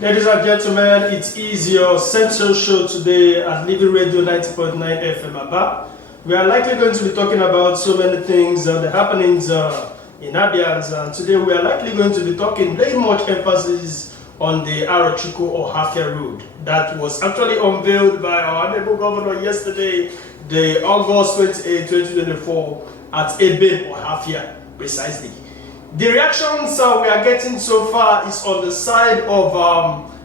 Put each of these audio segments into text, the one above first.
Ladies and gentlemen, it is your central show today at Living Radio 90.9 FM Aba. We are likely going to be talking about so many things, the happenings in Abians, and today we are likely going to be laying much emphasis on the Arochukwu-Ohafia Road that was actually unveiled by our honorable governor yesterday, the August 28, 2024, at Ohafia, precisely. The reactions we are getting so far is on the side of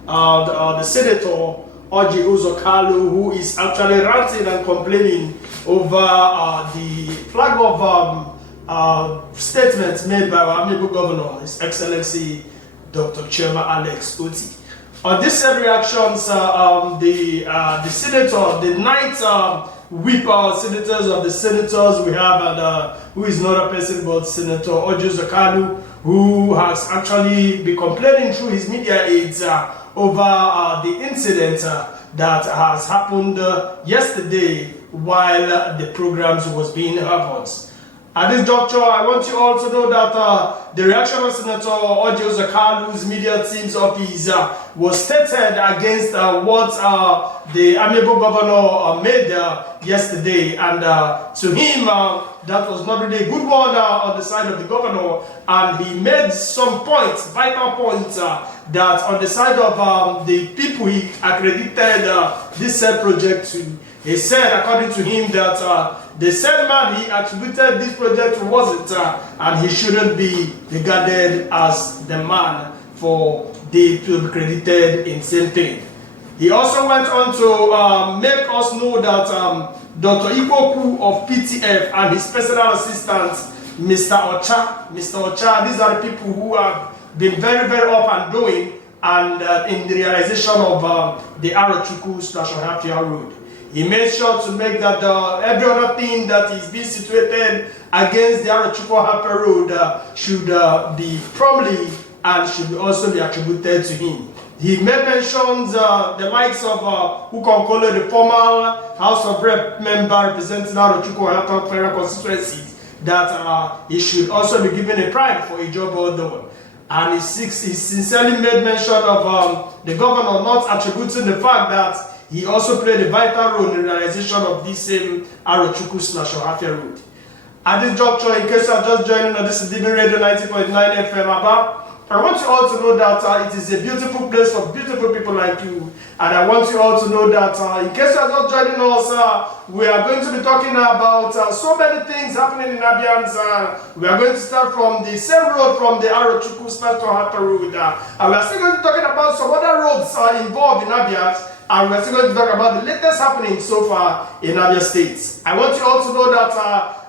the Senator Arochukwu-Ohafia, who is actually ranting and complaining over the flag of statements made by our amiable governor, His Excellency Dr. Chema Alex Oti. On these said reactions, the senator, the ninth whip senators of the senators we have, and who is not a person but Senator Arochukwu-Ohafia, who has actually been complaining through his media aides over the incident that has happened yesterday while the programs was being held. At this juncture, I want you all to know that the reaction of Senator Arochukwu-Ohafia media team's office was stated against what the amiable governor made yesterday, and to him that was not really a good one on the side of the governor, and he made some points, vital points, that on the side of the people he accredited this said project to. He said, according to him, that the said man he attributed this project to wasn't, and he shouldn't be regarded as the man for the to be credited in same thing. He also went on to make us know that Dr. Ikwoku of PTF and his personal assistant, Mr. Ocha, these are the people who have been very, very up and doing and in the realization of the Arochukwu-Ohafia Road. He made sure to make that every other thing that is being situated against the Arochukwu-Ohafia Road should be promptly and should also be attributed to him. He made mentions the likes of Ukonkolo, the former House of Rep member representing Arochukwu-Ohafia Federal Constituency, that he should also be given a pride for a job well done. And he sincerely made mention of the governor not attributing the fact that he also played a vital role in the realization of this same Arochukwu-Ohafia Road. At this juncture, in case you are just joining us, this is Living Radio 90.9 FM Aba. I want you all to know that it is a beautiful place for beautiful people like you. And I want you all to know that in case you are just joining us, we are going to be talking about so many things happening in Abians. We are going to start from the same road from the Arochukwu-Ohafia Road. And we are still going to be talking about some other roads involved in Abians. And we're still going to talk about the latest happenings so far in Abia State. I want you all to know that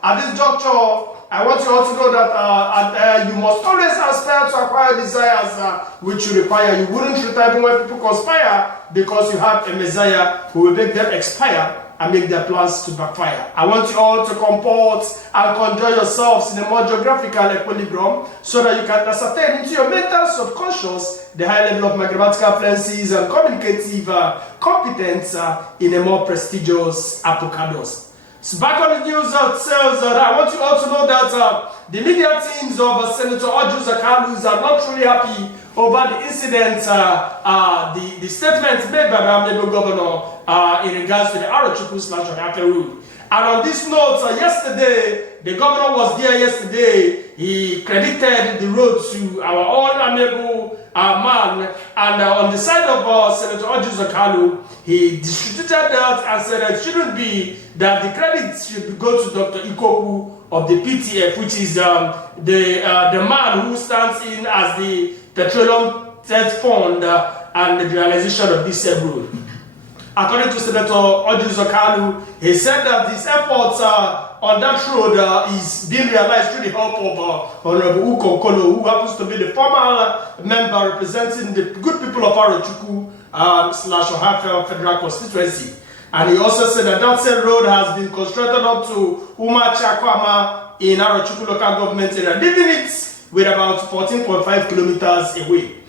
at this juncture, I want you all to know that you must always aspire to acquire desires which you require. You wouldn't retire when people conspire because you have a Messiah who will make them expire and make their plans to backfire. I want you all to comport and conjure yourselves in a more geographical equilibrium so that you can ascertain into your mental subconscious the high level of mathematical fluencies and communicative competence in a more prestigious apocalypse. So back on the news itself, I want you all to know that the media teams of Senator Arochukwu-Ohafia are not truly happy over the incident, the statements made by the honorable governor in regards to the Arochukwu-Ohafia Road. And on this note, yesterday, the governor was there yesterday. He credited the road to our own amiable man. And on the side of Senator Arochukwu-Ohafia, he distributed that and said it shouldn't be that the credit should go to Dr. Ikwoku of the PTF, which is the man who stands in as the Petroleum Third Fund and the realization of this road. According to Senator Arochukwu-Ohafia, he said that his efforts on that road is being realized through the help of Honorable Ukonkolo, who happens to be the former member representing the good people of Arochukwu-Ohafia Federal Constituency. And he also said that that same road has been constructed up to Umachakwama in Arochukwu local government area, leaving it with about 14.5 kilometers away.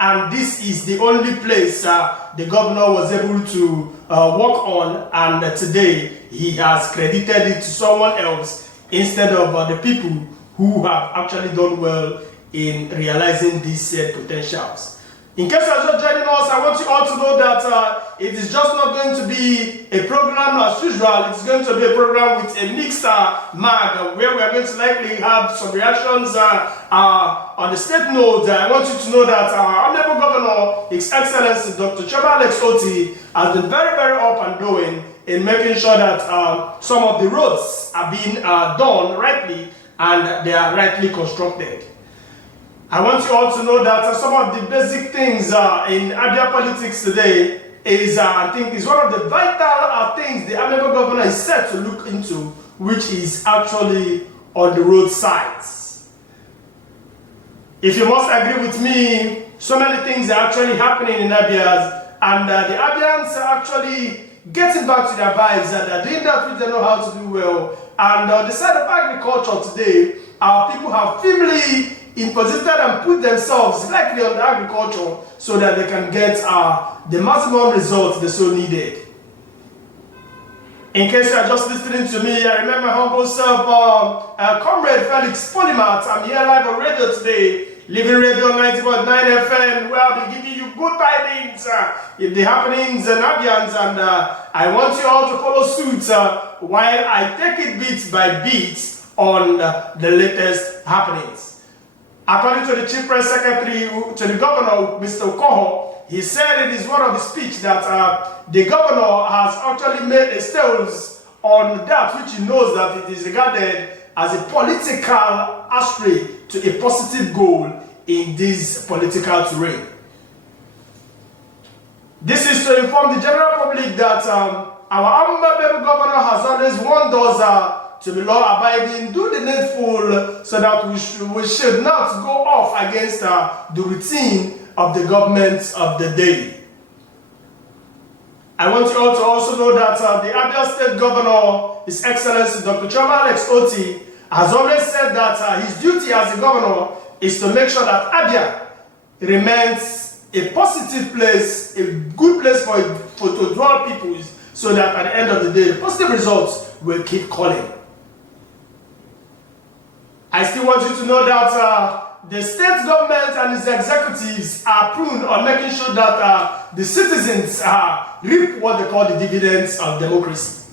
And this is the only place the governor was able to work on, and today he has credited it to someone else instead of the people who have actually done well in realizing these potentials. In case you're just joining us, I want you all to know that it is just not going to be a program as usual. It's going to be a program with a mixed mag where we are going to likely have some reactions on the state note. I want you to know that our Honorable Governor, His Excellency Dr. Alex Oti, has been very, very up and going in making sure that some of the roads are being done rightly and they are rightly constructed. I want you all to know that some of the basic things in Abia politics today is, I think, is one of the vital things the Honorable Governor is set to look into, which is actually on the roadsides. If you must agree with me, so many things are actually happening in Abia, and the Abians are actually getting back to their vibes, and they're doing that which they know how to do well. And on the side of agriculture today, our people have firmly imposited and put themselves likely on the agriculture so that they can get the maximum results they so needed. In case you are just listening to me, I remember my humble self, Comrade Felix Polymath. I'm here live on radio today, Living Radio 90.9 FM, where I'll be giving you good tidings in the happenings and ambience, and I want you all to follow suit while I take it bit by bit on the latest happenings. According to the Chief Press Secretary to the Governor, Mr. Okoho, he said in his one of his speech that the Governor has actually made a stance on that which he knows that it is regarded as a political astray to a positive goal in this political terrain. This is to inform the general public that our honorable governor has always warned us to be law-abiding, do the needful, so that we should not go off against the routine of the government of the day. I want you all to also know that the Abia State Governor, His Excellency Dr. Alex Oti, has always said that his duty as a governor is to make sure that Abia remains a positive place, a good place for to dwell people, so that at the end of the day, the positive results will keep calling. I still want you to know that the state government and its executives are pruned on making sure that the citizens reap what they call the dividends of democracy.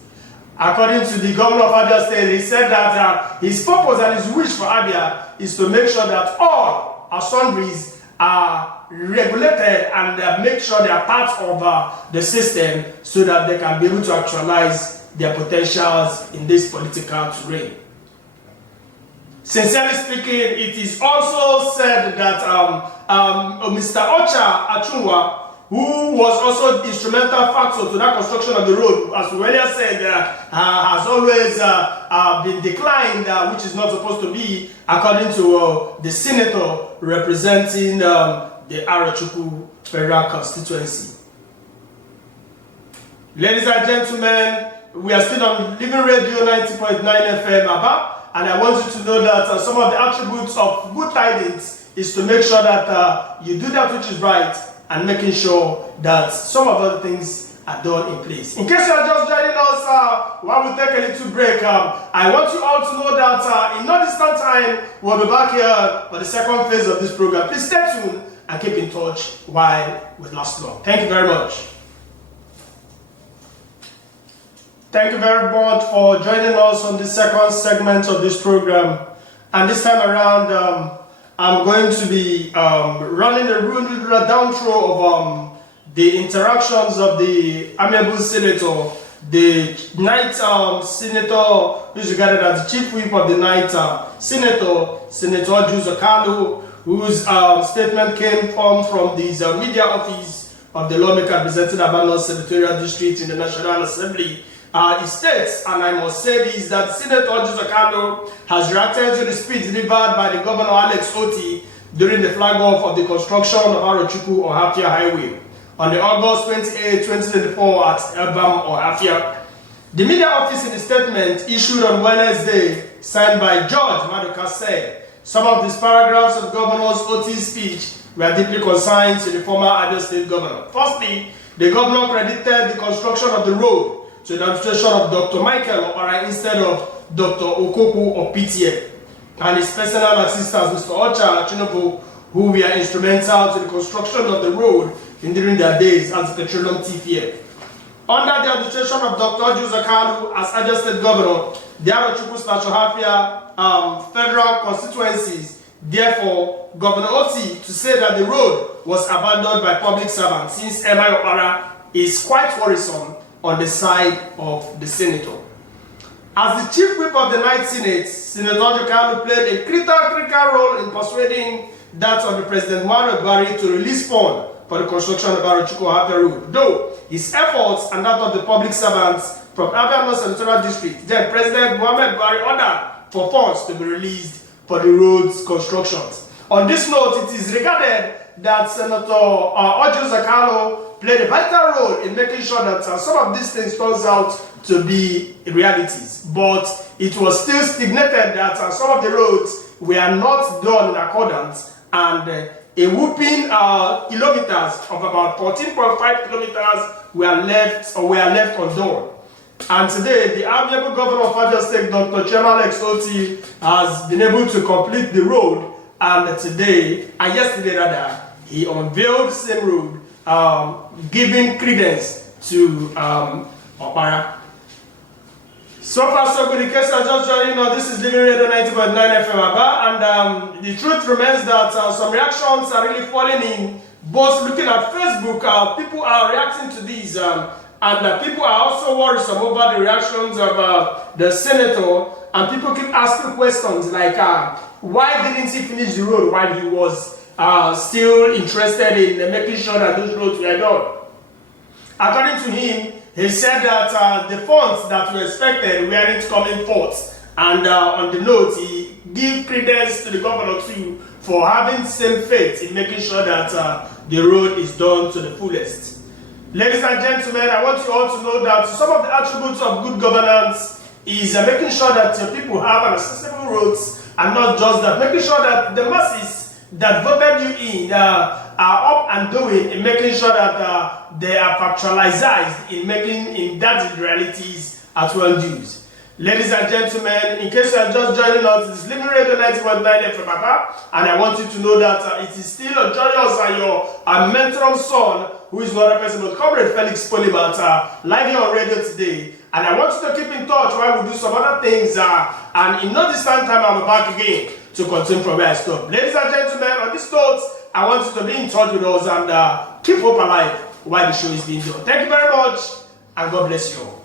According to the governor of Abia State, he said that his purpose and his wish for Abia is to make sure that all our sundries are regulated and make sure they are part of the system so that they can be able to actualize their potentials in this political terrain. Sincerely speaking, it is also said that Mr. Arochukwu-Ohafia, who was also instrumental factor to that construction of the road, as we earlier said, has always been declined, which is not supposed to be, according to the senator representing the Arochukwu Federal Constituency. Ladies and gentlemen, we are still on Living Radio 90.9 FM Aba. And I want you to know that some of the attributes of good tidings is to make sure that you do that which is right and making sure that some of other things are done in place. In case you are just joining us while we take a little break, I want you all to know that in no distant time, we'll be back here for the second phase of this program. Please stay tuned and keep in touch while we last long. Thank you very much. Thank you very much for joining us on the second segment of this program. And this time around, I'm going to be running a down through of the interactions of the amiable senator, the night senator, who is regarded as the chief whip of the night senator, Senator Arochukwu-Ohafia, whose statement came from the media office of the lawmaker representing Abano Senatorial District in the National Assembly. It states, and I must say this, that Senator Arochukwu-Ohafia has reacted to the speech delivered by the Governor Alex Oti during the flag-off of the construction of Arochukwu-Ohafia Highway on the August 28, 2024 at Ohafia. The media office in the statement issued on Wednesday, signed by George Maduka, said some of these paragraphs of Governor Oti's speech were deeply concerned to the former Abia State Governor. Firstly, the Governor credited the construction of the road to the administration of Dr. Michael Opara instead of Dr. Okoko or PTA, and his personal assistant, Mr. Ocha Chinubu, who were instrumental to the construction of the road during their days as the petroleum TPF. Under the administration of Dr. Arochukwu-Ohafia as Abia State Governor, the Arochukwu/Ohafia federal constituencies, therefore, Governor Oti to say that the road was abandoned by public servants since Emma Opara is quite worrisome on the side of the senator. As the chief whip of the Ninth Senate, Senator Arochukwu played a critical role in persuading that of the President Muhammadu Buhari to release funds for the construction of Arochukwu-Ohafia Road, though his efforts and that of the public servants from Abia North Senatorial District, then President Muhammadu Buhari ordered for funds to be released for the road's constructions. On this note, it is regarded that Senator Arochukwu played a vital role in making sure that some of these things turns out to be realities, but it was still stagnated that some of the roads were not done in accordance, and a whooping kilometers of about 14.5 kilometers were left undone. And today, the amiable governor of Abia State, Dr. Chairman Oti, has been able to complete the road, and yesterday rather, he unveiled the same road, giving credence to Opara. So far, so good. In case I just joining us, this is Living Radio 90.9 FM Aba, and the truth remains that some reactions are really falling in. Both looking at Facebook, people are reacting to these, and people are also worrisome over the reactions of the senator, and people keep asking questions like, why didn't he finish the road while he was still interested in making sure that those roads were done? According to him, he said that the funds that were expected weren't coming forth, and on the note, he gave credence to the governor too for having same faith in making sure that the road is done to the fullest. Ladies and gentlemen, I want you all to know that some of the attributes of good governance is making sure that your people have an accessible roads, and not just that, making sure that the masses that voted you in are up and doing in making sure that they are factualized in that realities as well dues. Ladies and gentlemen, in case you are just joining us, this is Living Radio 90.9 FM Aba, and I want you to know that it is still a joyous and your mentoring son, who is another person, but Comrade Felix Polimat, live here on radio today. And I want you to keep in touch while we do some other things, and in no distant time, I'm back again to continue from where I stopped. Ladies and gentlemen, on this note, I want you to be in touch with us and keep hope alive while the show is being done. Thank you very much, and God bless you all.